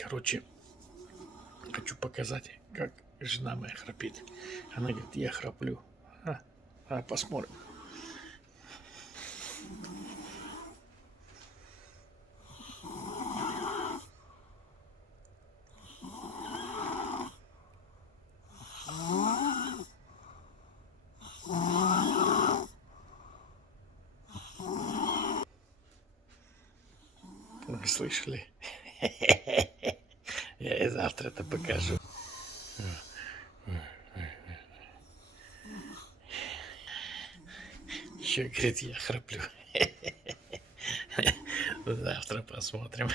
Короче, хочу показать, как жена моя храпит. Она говорит, я храплю. Посмотрим. Вы слышали? Я и завтра это покажу. Еще, говорит, я храплю. Завтра посмотрим.